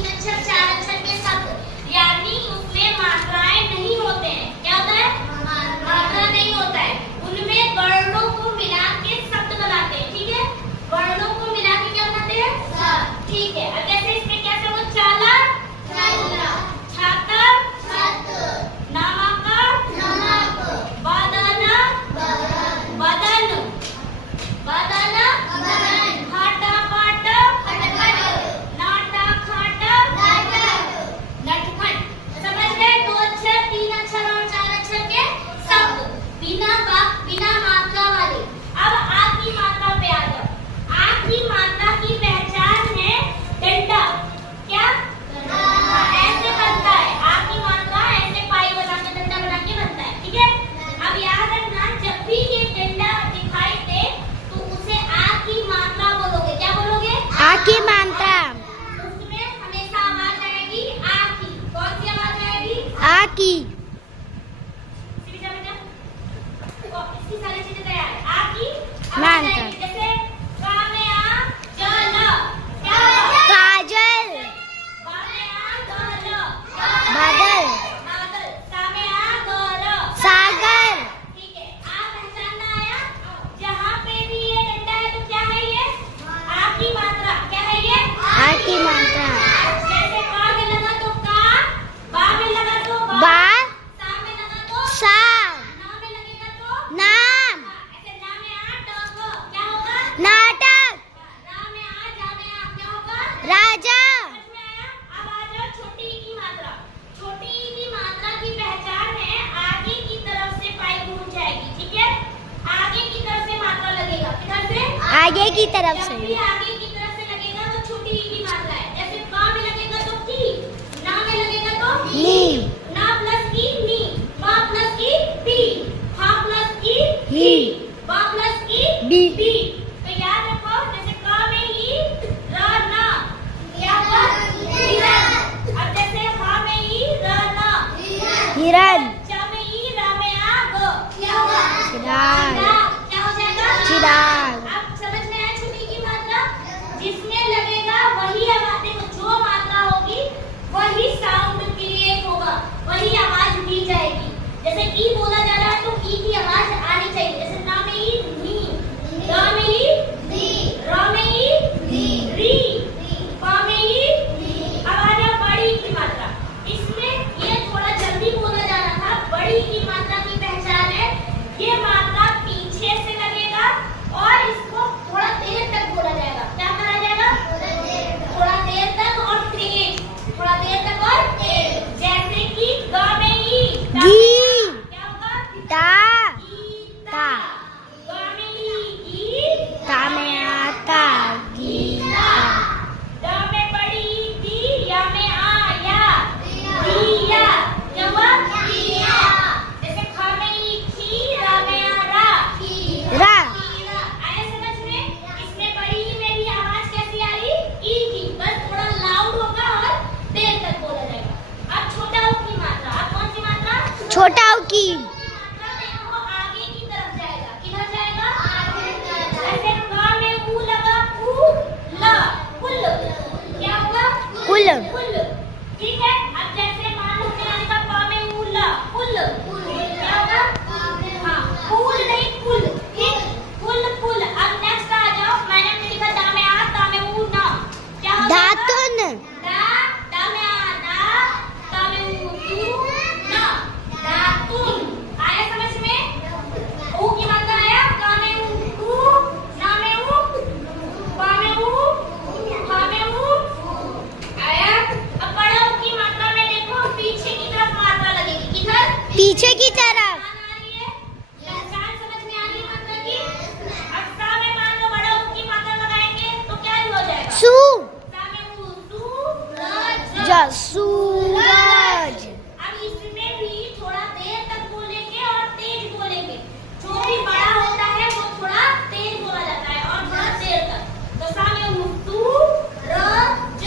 तीन अक्षर चार अक्षर के शब्द, यानी उसमें मात्राएं नहीं होते हैं। क्या होता है? मात्रा नहीं होता है। उनमें वर्णों को मिला के शब्द बनाते हैं। ठीक है, वर्णों को मिला के क्या बनाते हैं? ठीक है। अब जैसे इसमें क्या शब्द? चाला, छाता, नामाका, बदन, हाटा पाट, नाटा खाट, नटखट। समझ गए? दो अक्षर, तीन अक्षर और चार अक्षर के शब्द बिना मात्रा वाले। अब आ की मात्रा पे आ जाओ। आ की मात्रा की पहचान है डंडा। क्या? ऐसे बनता है। आ की मात्रा ऐसे पाई बना के डंडा बना के बनता है। ठीक है, अब याद रखना, जब भी ये डंडा दिखाई दे तो उसे आ की मात्रा बोलोगे। क्या बोलोगे? आ की मात्रा। उसमें हमेशा आवाज आएगी आ की। कौन सी आवाज आएगी? आ की। इसकी सारी चीजें तैयार है। आ की आवाज मात्रा। आएगी। जैसे का में आ जल, क्या? काजल, बा में आ गल, बादल, बादल। सा में आ गल, सागर। ठीक है। आ पहचानना आया। जहाँ पे भी ये डंडा है तो क्या है ये? आ की मात्रा। क्या है ये? आ की मात्रा। जैसे का में लगा तो का, बा में लगा तो बा, सा में लगा तो सा, ना में लगेगा तो नाम, ऐसे ना में आ टक, क्या होगा? नाटक, रा में आ जा में आ, क्या होगा? राजा। समझ में आया? अब आ जाओ छोटी ई की मात्रा। छोटी ई की मात्रा की पहचान है आगे की तरफ से पाई घूम जाएगी। ठीक है, आगे की तरफ से मात्रा लगेगा। किधर से? आगे की तरफ जब से। भी आगे की तरफ से लगेगा तो छोटी ई की मात्रा है। जैसे का में लगेगा तो की, ना में लगेगा तो नी, ना प्लस की नी, बा प्लस की पी, हा प्लस की ही, बा प्लस की बी। बी। तो याद रखो, जैसे का में ही र ना, क्या हुआ? हिरन। अब जैसे हा में ही र ना, हिरन, चा में ही रा में आ ग, क्या हुआ? चिराग, क्या हो जाएगा? चिराग। अब समझ में आया छोटी की मात्रा? जिसमें लगेगा वही आवाज। देखो, जो मात्रा होगी वही साउंड क्रिएट होगा, वही आवाज दी जाएगी। जैसे ई बोला जा रहा है तो ई की आवाज आनी चाहिए। जैसे ना में ही नी, रा में ही नी, रा में ही नी, री, पा में ही नी। अब आ जाओ बड़ी की मात्रा। इसमें ये थोड़ा जल्दी बोला जा रहा था। बड़ी की मात्रा की पहचान है, ये मात्रा पीछे से लगेगा और इसको थोड़ा देर तक बोला जाएगा। क्या करा जाएगा? थोड़ा देर तक और तेज, थोड़ा देर तक और तेज। जैसे कि गा में ही गी, क्या होगा? ता, गीता। गा में ही गी, ता में आता, गीता। दा में बड़ी दी, या में आ या, दिया। क्या हुआ? दिया। जैसे खा में ही खी, रा में आ रा, रा, आया समझ में? इसमें बड़ी ई में भी आवाज कैसी आ रही? ई की, बस थोड़ा लाउड होगा और देर तक बोला जाएगा। अब छोटा ऊ की मात्रा। अब कौन सी मात्रा? छोटा ऊ की। मात्रा देखो आगे की तरफ जाएगा। किधर जाएगा? आगे की तरफ। ऐसे का में ऊ लगा, ऊ ला, कुल। क्या होगा? कुल। कुल। ठीक है, अब जैसे मान लो मैंने लिखा पा में ऊ ला, कुल। क्या होगा? हाँ, कुल नहीं कुल। ठीक, कुल कुल। अब नेक्स्ट आ जाओ। मैंने लिखा दा में आ, ता में ऊ ना, क्या होगा? धातुन, दा, दा में आ दा, ता में ऊ तू ना, दातुन। आया समझ में? ऊ की मात्रा आया। का में ऊ तू, ना में ऊ, पा में ऊ, हा में ऊ। आया? अब बड़ा ऊ की मात्रा में देखो पीछे की तरफ मात्रा लगेगी। किधर? पीछे की तरफ। पहचान समझ में आ रही है मात्रा की? अब सा में मान लो बड़ा ऊ की मात्रा लगाएंगे तो क्या हो जाएगा? सू, सा में ऊ सूरज। सूरज। अब इसमें भी थोड़ा देर तक बोलेंगे और तेज बोलेंगे। जो भी बड़ा होता है वो थोड़ा तेज बोला जाता है और थोड़ा देर तक। तो सा में ऊ सूरज,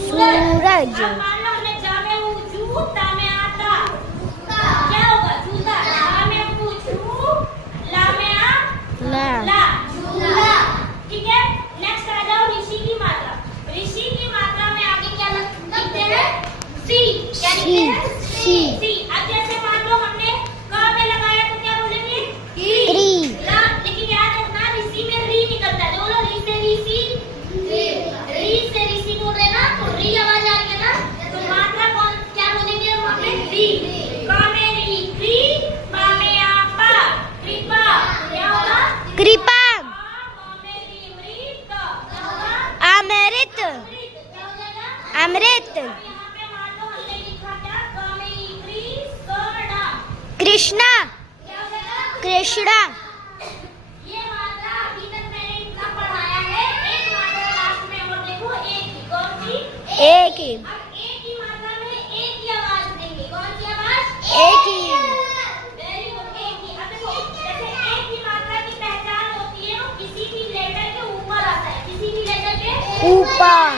सूरज। अब मान लो हमने जा में ऊ जू, ता में आता, क्या होगा? जूता। ला में ऊ जू, ला में आ ला, ला, झूला। ठीक है, नेक्स्ट आ जाओ ऋषि की मात्रा। ऋषि की मात्रा में आगे क्या सी सी सी। अब जैसे मान लो हमने क में लगाया तो क्या बोलेंगे? क्री लेकिन याद रखना ऋषि में री निकलता है। बोलो री से ऋषि, री से ऋषि बोल रहे ना, तो री आवाज आ रही है ना, तो मात्रा कौन क्या बोलेंगे हम अपने? री। क में री क्री, पा में आपा कृपा, क्या होगा? कृपा म में री मृत, क्या होगा? अमृत मृत, क्या हो जाएगा? अमृत यहाँ पे मान लो हमने लिखा क्या? क में ई क्री कर्णा, कृष्णा क्या हो जाएगा? कृष्णा ये मात्रा अभी तक मैंने इतना पढ़ाया है। एक मात्रा लास्ट में और देखो, एक ही। कौन सी? एक ही अब एक ही मात्रा में एक ही आवाज देंगे। कौन सी आवाज? एक ही वेरी गुड, एक ही। अब देखो, जैसे एक ही मात्रा की पहचान होती है, वो किसी भी लेटर के ऊपर आता है। किसी भी लेटर के ऊपर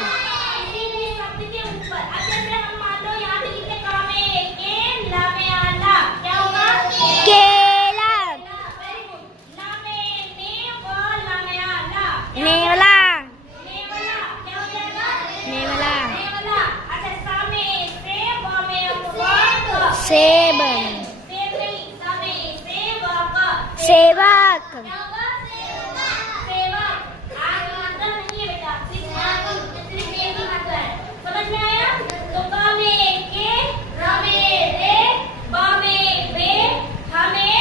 किसी भी शब्द के ऊपर। अब जैसे हम मान लो यहाँ पे लिखते का में के, ला में आला, क्या होगा? केला वेरी गुड। ला में ने, व ला में आला, नेवला नेवला, क्या हो जाएगा? नेवला नेवला। अच्छा, सा में से, व में अ, सेब सेब नहीं, सा में से, व क, सेवक क्या होगा? सेवक। आग मात्रा नहीं है बेटा, सिर्फ एक ही मात्रा है। समझ में आया? तो क में के, र में रे, ब में बे, ह में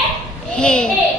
हे